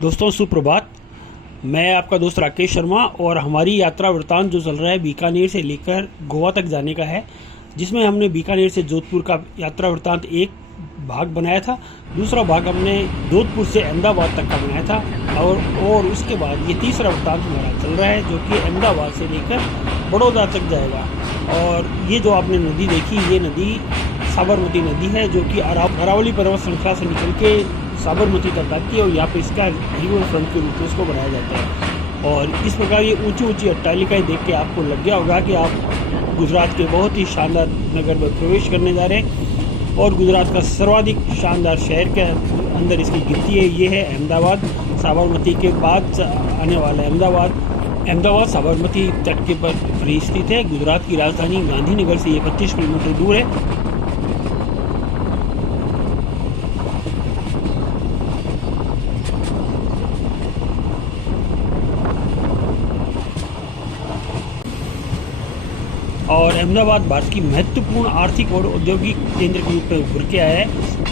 दोस्तों सुप्रभात। मैं आपका दोस्त राकेश शर्मा और हमारी यात्रा वृत्तांत जो चल रहा है बीकानेर से लेकर गोवा तक जाने का है, जिसमें हमने बीकानेर से जोधपुर का यात्रा वृत्तांत एक भाग बनाया था। दूसरा भाग हमने जोधपुर से अहमदाबाद तक का बनाया था और उसके बाद ये तीसरा वृत्तांत हमारा चल रहा है जो कि अहमदाबाद से लेकर बड़ौदा तक जाएगा। और ये जो आपने नदी देखी, ये नदी साबरमती नदी है जो कि अरावली पर्वत श्रृंखला से निकल के साबरमती तक आती है और यहाँ पे इसका रिवर फ्रंट के रूप में इसको बनाया जाता है। और इस प्रकार ये ऊंची ऊंची अट्टालिकाएं देख के आपको लग गया होगा कि आप गुजरात के बहुत ही शानदार नगर में प्रवेश करने जा रहे हैं। और गुजरात का सर्वाधिक शानदार शहर के अंदर इसकी गिनती है, ये है अहमदाबाद। साबरमती के बाद आने वाला अहमदाबाद साबरमती तट के पर स्थित है। गुजरात की राजधानी गांधीनगर से ये 25 किलोमीटर दूर है। और अहमदाबाद भारत की महत्वपूर्ण आर्थिक और औद्योगिक केंद्र के रूप में उभर के आया है।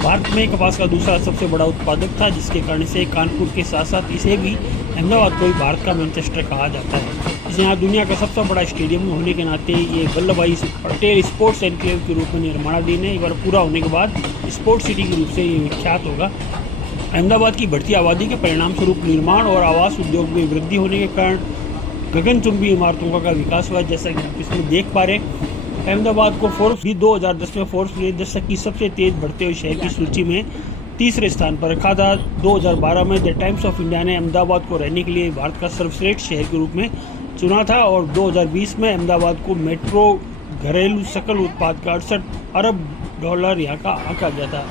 भारत में कपास का दूसरा सबसे बड़ा उत्पादक था, जिसके कारण से कानपुर के साथ साथ इसे भी अहमदाबाद को भी भारत का मैनचेस्टर कहा जाता है। इस यहाँ दुनिया का सबसे बड़ा स्टेडियम होने के नाते ये वल्लभ भाई पटेल स्पोर्ट्स एनक्लेव के रूप में निर्माणाधीन है। एक बार पूरा होने के बाद स्पोर्ट्स सिटी के रूप से ये विख्यात होगा। अहमदाबाद की बढ़ती आबादी के परिणाम स्वरूप निर्माण और आवास उद्योग में वृद्धि होने के कारण गगनचुंबी इमारतों का विकास हुआ। जैसा कि आप इसमें देख पा रहे हैं, अहमदाबाद को फोर्ब्स भी 2010 में फोर्ब्स ने दशक की सबसे तेज बढ़ते हुए शहर की सूची में तीसरे स्थान पर रखा था। 2012 में द टाइम्स ऑफ इंडिया ने अहमदाबाद को रहने के लिए भारत का सर्वश्रेष्ठ शहर के रूप में चुना था। और 2020 में अहमदाबाद को मेट्रो घरेलू सकल उत्पाद का 68 अरब डॉलर यहाँ का आंका गया था।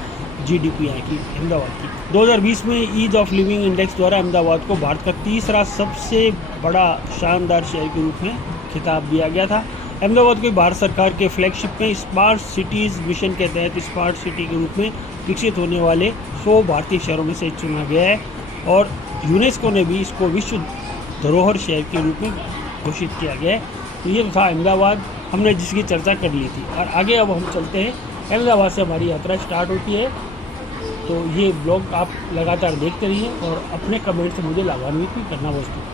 GDP यहाँ की अहमदाबाद की 2020 में ईज ऑफ लिविंग इंडेक्स द्वारा अहमदाबाद को भारत का तीसरा सबसे बड़ा शानदार शहर के रूप में खिताब दिया गया था। अहमदाबाद को भारत सरकार के फ्लैगशिप में स्मार्ट सिटीज़ मिशन के तहत स्मार्ट सिटी के रूप में विकसित होने वाले 100 भारतीय शहरों में से चुना गया है। और यूनेस्को ने भी इसको विश्व धरोहर शहर के रूप में घोषित किया गया है। तो ये था अहमदाबाद, हमने जिसकी चर्चा कर ली थी। और आगे अब हम चलते हैं। अहमदाबाद से हमारी यात्रा स्टार्ट होती है, तो ये ब्लॉग आप लगातार देखते रहिए और अपने कमेंट से मुझे लाभान्वित भी करना दोस्तों।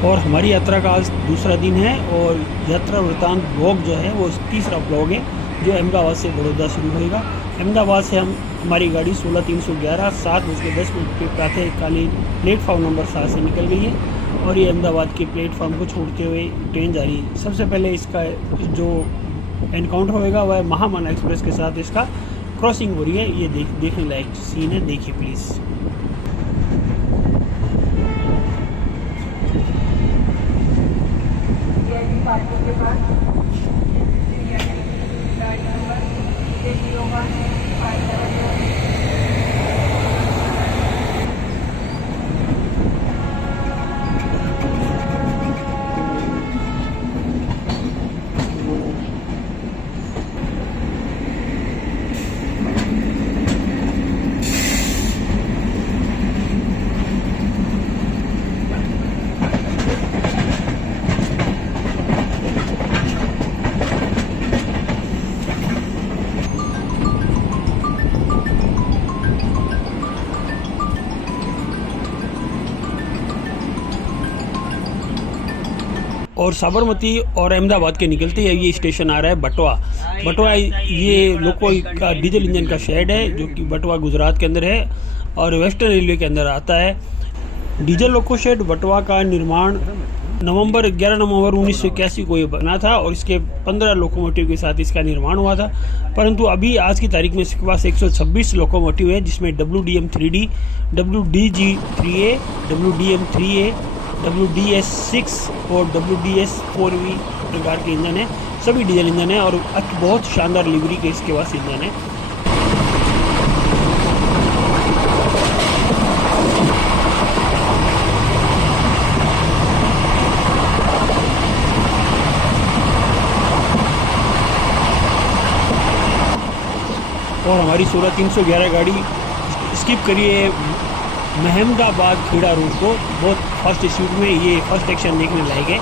और हमारी यात्रा का आज दूसरा दिन है और यात्रा वृत्तांत ब्लॉग जो है वो तीसरा ब्लॉग है जो अहमदाबाद से बड़ौदा शुरू होएगा। अहमदाबाद से हमारी गाड़ी 16311 7:10 पे प्रातःकालीन प्लेटफॉर्म नंबर 7 से निकल गई है और ये अहमदाबाद के प्लेटफॉर्म को छोड़ते हुए ट्रेन जा रही है। सबसे पहले इसका जो एनकाउंटर होएगा वह महामना एक्सप्रेस के साथ इसका क्रॉसिंग हो रही है। ये देखने लायक सीन है, देखिए प्लीज़। के पास और साबरमती और अहमदाबाद के निकलते ही ये स्टेशन आ रहा है बटवा। ये लोको का डीजल इंजन का शेड है जो कि बटवा गुजरात के अंदर है और वेस्टर्न रेलवे के अंदर आता है। डीजल लोको शेड बटवा का निर्माण 11 नवंबर 1981 को ये बना था और इसके 15 लोकोमोटिव के साथ इसका निर्माण हुआ था। परंतु अभी आज की तारीख में इसके पास 126 लोकोमोटिव है, जिसमें WDM-3D, WDG-3A, WDM-3A, WDS-6 और WDS-4V प्रकार के इंजन है। सभी डीजल इंजन है और बहुत शानदार लिवरी के इसके पास इंजन है। और हमारी 16311 गाड़ी स्किप करिए महमदाबाद खेड़ा रोड को बहुत फास्ट स्पीड में। ये फर्स्ट एक्शन देखने लायक है।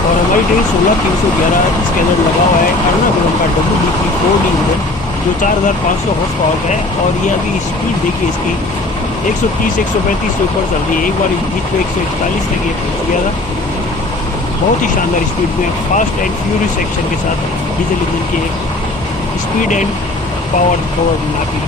और हमारी ट्रेन 16311 इसके अंदर लगा हुआ है एर्नाकुलम का WD-4D इंजन जो 4500 हॉर्स पावर का है। और ये अभी स्पीड देखिए इसकी 130-135 से ऊपर चल रही है। एक बार बीच में 141 तक ये पहुँच गया था। बहुत ही शानदार स्पीड में फास्ट एंड फ्यूरियस एक्शन के साथ डीजल इंजन की एक स्पीड एंड पावर फॉरवर्ड नापी।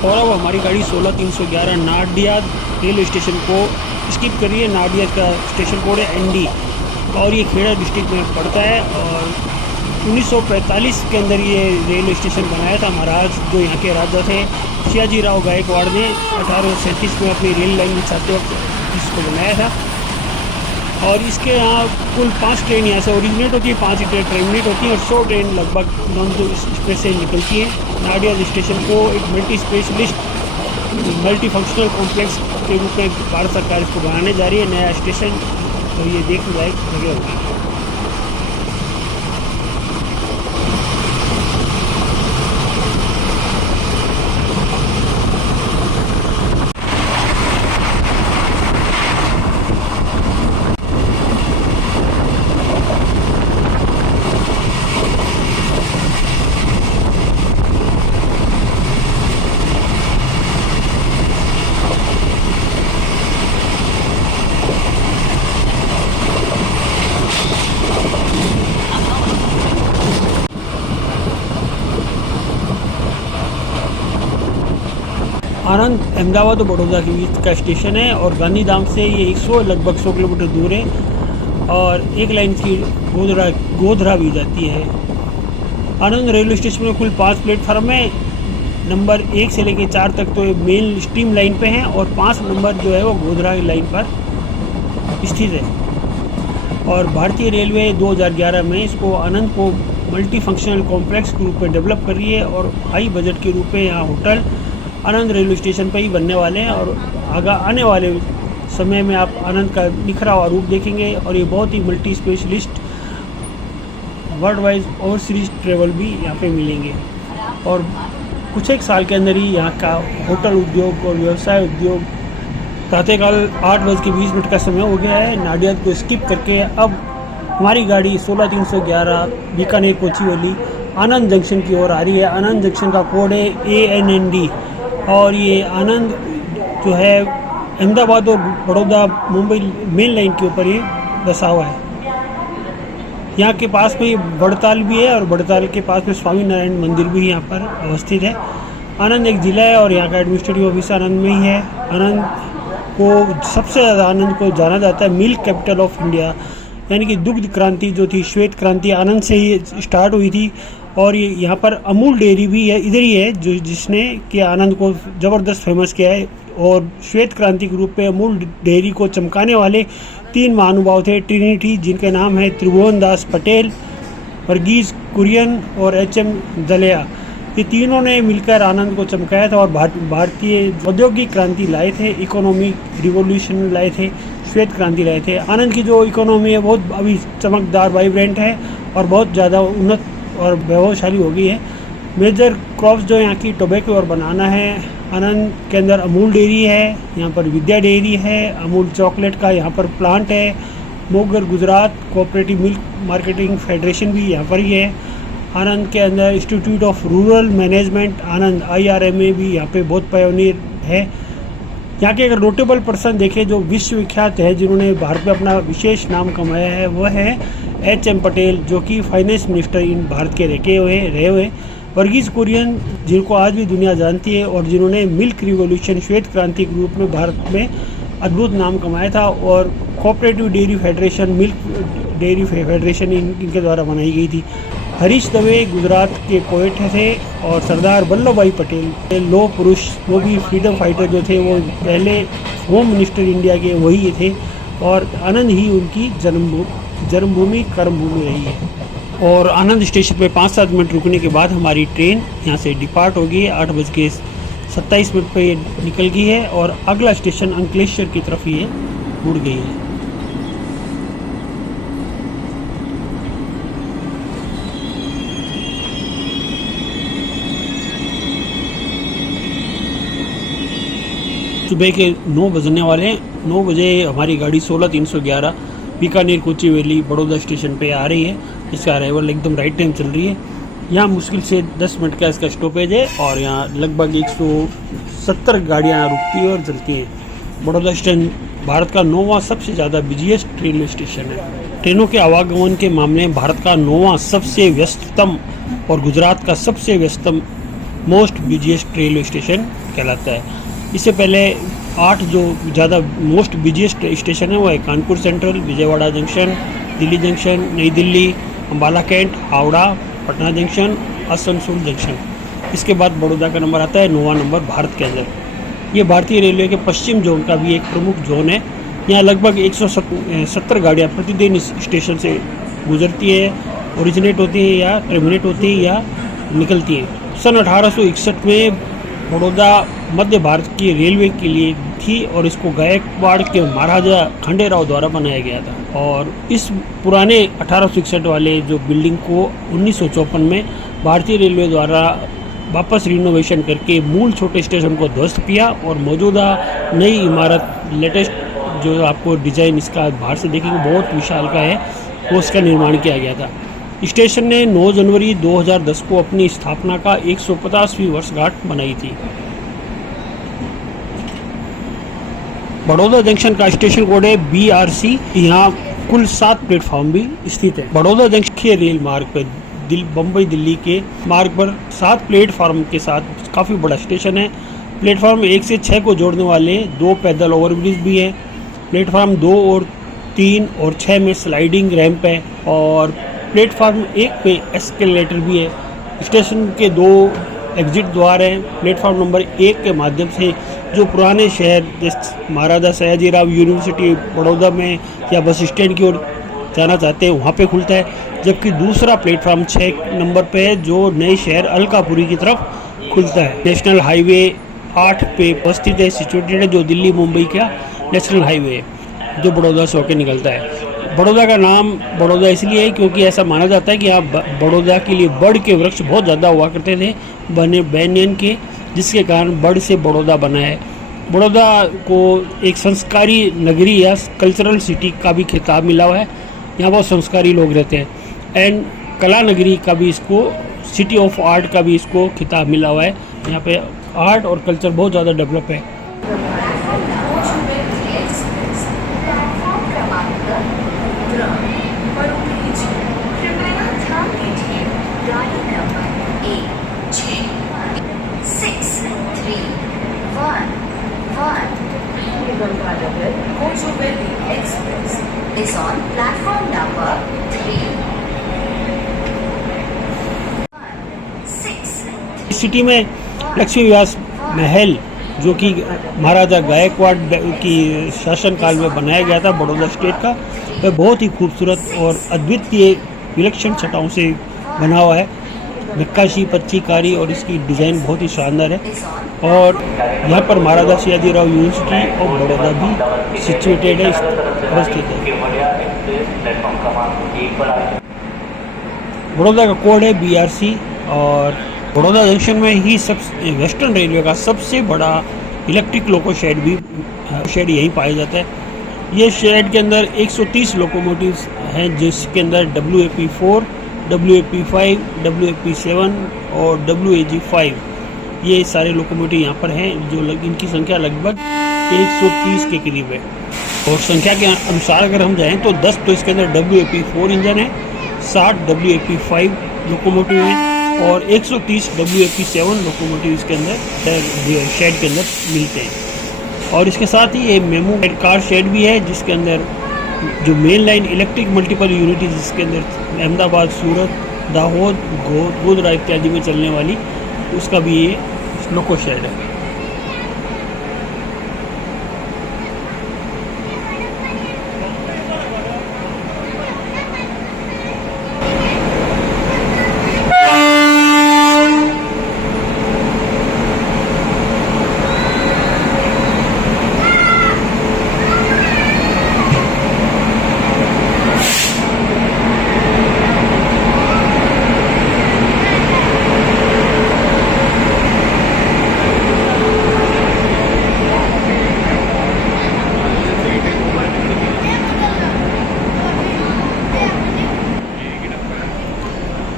और अब हमारी गाड़ी 16311 नाडियाद रेलवे स्टेशन को स्किप करिए। नाडियाद का स्टेशन कोड है ND और ये खेड़ा डिस्ट्रिक्ट में पड़ता है। और 1945 के अंदर ये रेलवे स्टेशन बनाया था महाराज जो यहाँ के राजा थे सियाजी राव गायकवाड़ ने 1837 में अपनी रेल लाइन बिछाते वक्त इसको बनाया था। और इसके यहाँ कुल 5 ट्रेन यहाँ से ओरिजिनेट होती है, 5 ट्रेन टर्मिनेट होती है और 100 ट्रेन लगभग नॉन स्पेस से निकलती है। नाडियाद स्टेशन को एक multi specialist multi functional complex के रूप में भारत सरकार इसको बनाने जा रही है नया स्टेशन। तो ये देखने लायक जगह होगी। आनंद अहमदाबाद और बड़ौदा के बीच का स्टेशन है और गांधीधाम से ये लगभग 100 किलोमीटर दूर है। और एक लाइन की गोधरा भी जाती है। आनंद रेलवे स्टेशन में कुल 5 प्लेटफार्म है। नंबर 1 से लेकर 4 तक तो ये मेन स्ट्रीम लाइन पे हैं और 5 नंबर जो है वो गोधरा की लाइन पर स्थित है। और भारतीय रेलवे 2011 में इसको आनंद को मल्टी फंक्शनल कॉम्प्लेक्स के रूप में डेवलप कर रही है और हाई बजट के रूप में यहाँ होटल आनंद रेलवे स्टेशन पर ही बनने वाले हैं। और आने वाले समय में आप आनंद का निखरा हुआ रूप देखेंगे और ये बहुत ही multi specialist world wise overseas travel भी यहाँ पे मिलेंगे। और कुछ एक साल के अंदर ही यहाँ का होटल उद्योग और व्यवसाय उद्योग प्रातःकाल 8:20 का समय हो गया है। नाडियाद को स्किप करके अब हमारी गाड़ी 16311 बीकानेर कोचीवली आनंद जंक्शन की ओर आ रही है। आनंद जंक्शन का कोड है ANND और ये आनंद जो है अहमदाबाद और बड़ौदा मुंबई मेन लाइन के ऊपर ये बसा हुआ है। यहाँ के पास में बड़ताल भी है और बड़ताल के पास में स्वामी नारायण मंदिर भी यहाँ पर अवस्थित है। आनंद एक ज़िला है और यहाँ का एडमिनिस्ट्रेटिव ऑफिस आनंद में ही है। आनंद को सबसे ज़्यादा आनंद को जाना जाता है मिल्क कैपिटल ऑफ इंडिया, यानी कि दुग्ध क्रांति जो थी श्वेत क्रांति आनंद से ही स्टार्ट हुई थी। और ये यहाँ पर अमूल डेयरी भी है, इधर ही है जो जिसने कि आनंद को ज़बरदस्त फेमस किया है। और श्वेत क्रांति के रूप में अमूल डेयरी को चमकाने वाले 3 महानुभाव थे ट्रिनिटी, जिनके नाम है त्रिभुवन दास पटेल, वर्गीज कुरियन और HM दलिया। ये तीनों ने मिलकर आनंद को चमकाया था और भारतीय औद्योगिक क्रांति लाए थे, इकोनॉमिक रिवोल्यूशन लाए थे, श्वेत क्रांति लाए थे। आनंद की जो इकोनॉमी है बहुत अभी चमकदार वाइब्रेंट है और बहुत ज़्यादा उन्नत और वैभवशाली हो गई है। मेजर क्रॉप्स जो यहाँ की टोबैको और बनाना है। आनंद के अंदर अमूल डेयरी है, यहाँ पर विद्या डेयरी है, अमूल चॉकलेट का यहाँ पर प्लांट है, Mogar Gujarat cooperative milk marketing federation भी यहाँ पर ही है। आनंद के अंदर institute of rural management Anand IRMA भी यहाँ पे बहुत पायोनियर है। यहाँ के अगर नोटेबल पर्सन देखें जो विश्वविख्यात है, जिन्होंने भारत में अपना विशेष नाम कमाया है, वह है HM पटेल, जो कि फाइनेंस मिनिस्टर इन भारत के रहे हुए वर्गीज कुरियन, जिनको आज भी दुनिया जानती है और जिन्होंने मिल्क रिवॉल्यूशन, श्वेत क्रांति के रूप में भारत में अद्भुत नाम कमाया था। और cooperative dairy federation, milk dairy federation इनके द्वारा बनाई गई थी। हरीश दवे गुजरात के पोएट थे और सरदार वल्लभ भाई पटेल लौह पुरुष, वो भी फ्रीडम फाइटर जो थे, वो पहले होम मिनिस्टर इंडिया के वही थे। और आनंद ही उनकी जन्मभूमि कर्मभूमि रही है। और आनंद स्टेशन पे 5-7 मिनट रुकने के बाद हमारी ट्रेन यहाँ से डिपार्ट होगी। 8:27 पे ये निकल गई है और अगला स्टेशन अंकलेश्वर की तरफ ये मुड़ गई है। सुबह के 9 बजने वाले हैं। 9 बजे हमारी गाड़ी 16-311 बीकानेर कोचुवेली बड़ौदा स्टेशन पे आ रही है। इसका अराइवल एकदम राइट टाइम चल रही है। यहाँ मुश्किल से 10 मिनट का इसका स्टॉपेज है और यहाँ लगभग 170 गाड़ियाँ रुकती है और चलती हैं। बड़ौदा स्टेशन भारत का 9वां सबसे ज़्यादा बिजिएस्ट रेलवे स्टेशन है। ट्रेनों के आवागमन के मामले में भारत का 9वां सबसे व्यस्ततम और गुजरात का सबसे व्यस्ततम मोस्ट बिजिएस्ट रेलवे स्टेशन कहलाता है। इससे पहले 8 जो ज़्यादा मोस्ट बिजिएस्ट स्टेशन है वो है Kanpur central, Vijayawada junction, Delhi junction, New Delhi, Ambala cantt, Howrah, Patna junction, Asansol junction. इसके बाद बड़ौदा का नंबर आता है 9वां नंबर भारत के अंदर। ये भारतीय रेलवे के पश्चिम जोन का भी एक प्रमुख जोन है। यहाँ लगभग 170 गाड़ियाँ प्रतिदिन इस स्टेशन से गुजरती है, ओरिजिनेट होती है या टर्मिनेट होती है या निकलती है। सन 1861 में बड़ौदा मध्य भारत की रेलवे के लिए थी और इसको गायकवाड़ के महाराजा खंडेराव द्वारा बनाया गया था। और इस पुराने 1861 वाले जो बिल्डिंग को 1954 में भारतीय रेलवे द्वारा वापस रिनोवेशन करके मूल छोटे स्टेशन को ध्वस्त किया और मौजूदा नई इमारत, लेटेस्ट जो आपको डिज़ाइन इसका बाहर से देखेंगे बहुत विशाल का है, वो उसका निर्माण किया गया था। स्टेशन ने 9 जनवरी 2010 को अपनी स्थापना का 150वीं वर्षगांठ मनाई थी। बड़ौदा जंक्शन का स्टेशन कोड है BRC। यहाँ कुल 7 प्लेटफॉर्म भी स्थित है। बड़ौदा जंक्शन के रेल मार्ग पर बम्बई दिल्ली के मार्ग पर 7 प्लेटफॉर्म के साथ काफ़ी बड़ा स्टेशन है। प्लेटफॉर्म 1 से 6 को जोड़ने वाले 2 पैदल ओवरब्रिज भी हैं। प्लेटफॉर्म 2 और 3 और 6 में स्लाइडिंग रैंप है और प्लेटफॉर्म 1 पे एस्केलेटर भी है। स्टेशन के 2 एग्जिट द्वार हैं। प्लेटफॉर्म नंबर 1 के माध्यम से जो पुराने शहर जैसे महाराजा सयाजीराव यूनिवर्सिटी बड़ौदा में या बस स्टैंड की ओर जाना चाहते हैं वहाँ पे खुलता है, जबकि दूसरा प्लेटफॉर्म 6 नंबर पे है जो नए शहर अलकापुरी की तरफ खुलता है। नेशनल हाईवे 8 पे स्थित है, सिचुएटेड है, जो दिल्ली मुंबई का नेशनल हाईवे है जो बड़ौदा से होकर निकलता है। बड़ौदा का नाम बड़ौदा इसलिए है क्योंकि ऐसा माना जाता है कि यहाँ बड़ौदा के लिए बड़ के वृक्ष बहुत ज़्यादा हुआ करते थे, बैनियन के, जिसके कारण बड़ से बड़ौदा बना है। बड़ौदा को एक संस्कारी नगरी या कल्चरल सिटी का भी खिताब मिला हुआ है। यहाँ बहुत संस्कारी लोग रहते हैं। एंड कला नगरी का भी इसको, सिटी ऑफ आर्ट का भी इसको खिताब मिला हुआ है। यहाँ पे आर्ट और कल्चर बहुत ज़्यादा डेवलप है। Is on platform number 3. City में लक्ष्मी विलास महल जो कि महाराजा गायकवाड़ की शासनकाल में बनाया गया था बड़ौदा स्टेट का, वह बहुत ही खूबसूरत और अद्वितीय विलक्षण छटाओं से बना हुआ है। नक्काशी, पच्चीकारी और इसकी डिज़ाइन बहुत ही शानदार है। और यहाँ पर महाराजा सयाजीराव यूनिवर्सिटी ऑफ बड़ौदा भी सिचुएटेड है, स्थित है। बड़ौदा का कोड है BRC और बड़ौदा जंक्शन में ही वेस्टर्न रेलवे का सबसे बड़ा इलेक्ट्रिक लोको शेड यहीं पाया जाता है। ये शेड के अंदर 130 लोकोमोटिव्स हैं, जिसके अंदर WAP4, WAP5, WAP7 और WAG5 ये सारे लोकोमोटिव यहाँ पर हैं, जो इनकी संख्या लगभग 130 के करीब है। और संख्या के अनुसार अगर हम जाएँ तो 10 तो इसके अंदर WAP4 इंजन है, 60 WAP5 लोकोमोटिव हैं और 130 WAP7 लोकोमोटिव इसके अंदर शेड के अंदर मिलते हैं। और इसके साथ ही ये मेमू कार शेड भी है, जिसके अंदर जो main line electric multiple unit जिसके अंदर अहमदाबाद, सूरत, दाहोद, गोधरा इत्यादि में चलने वाली, उसका भी ये लोको शेड है।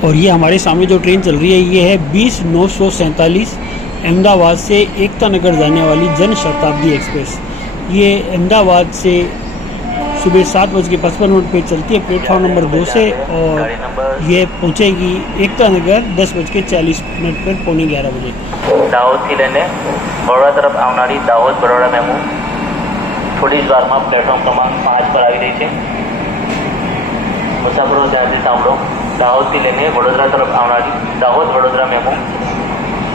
और ये हमारे सामने जो ट्रेन चल रही है ये है 20-947 अहमदाबाद से एकता नगर जाने वाली जन शताब्दी एक्सप्रेस। ये अहमदाबाद से सुबह 7:55 पे चलती है प्लेटफॉर्म नंबर 2 से, और ये पहुंचेगी एकता नगर 10:40 पर पौने 11 बजे। दाहोद થી લઈને બરોડા તરફ આવનારી દાહોદ બરોડા મેમુ થોડી જ વારમાં પ્લેટફોર્મ ક્રમાંક 5 પર આવી રહી છે। મુસાફરો ધ્યાનથી સાંભળો, દાહોદ થી લઈને વડોદરા તરફ આવનારી દાહોદ વડોદરા મેમુ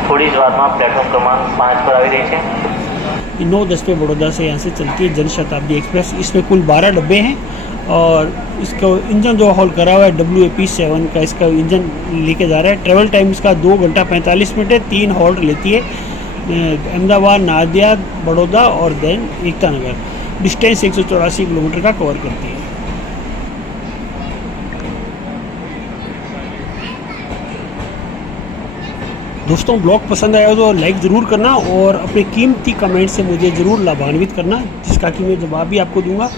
થોડી જ વારમાં પ્લેટફોર્મ ક્રમાંક 5 પર આવી રહી છે। 9:10 पे बड़ौदा से यहाँ से चलती है जन शताब्दी एक्सप्रेस। इसमें कुल 12 डब्बे हैं और इसका इंजन जो हॉल करा हुआ है WAP7 का इसका इंजन लेके जा रहा है। ट्रेवल टाइम इसका 2 घंटा 45 मिनट है। 3 हॉल्ट लेती है, अहमदाबाद, नादिया, बड़ौदा और then Ekta Nagar. Distance 184 kilometre का कवर करती है। दोस्तों ब्लॉग पसंद आया तो लाइक ज़रूर करना और अपने कीमती कमेंट से मुझे ज़रूर लाभान्वित करना, जिसका कि मैं जवाब भी आपको दूंगा।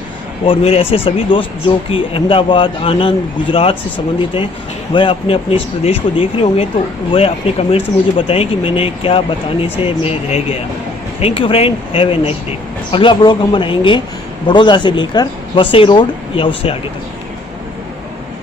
और मेरे ऐसे सभी दोस्त जो कि अहमदाबाद, आनंद, गुजरात से संबंधित हैं, वह अपने अपने इस प्रदेश को देख रहे होंगे, तो वह अपने कमेंट से मुझे बताएं कि मैंने क्या बताने से मैं रह गया। Thank you friend, have a nice day. अगला ब्लॉग हम बनाएंगे बड़ौदा से लेकर वसई रोड या उससे आगे तक।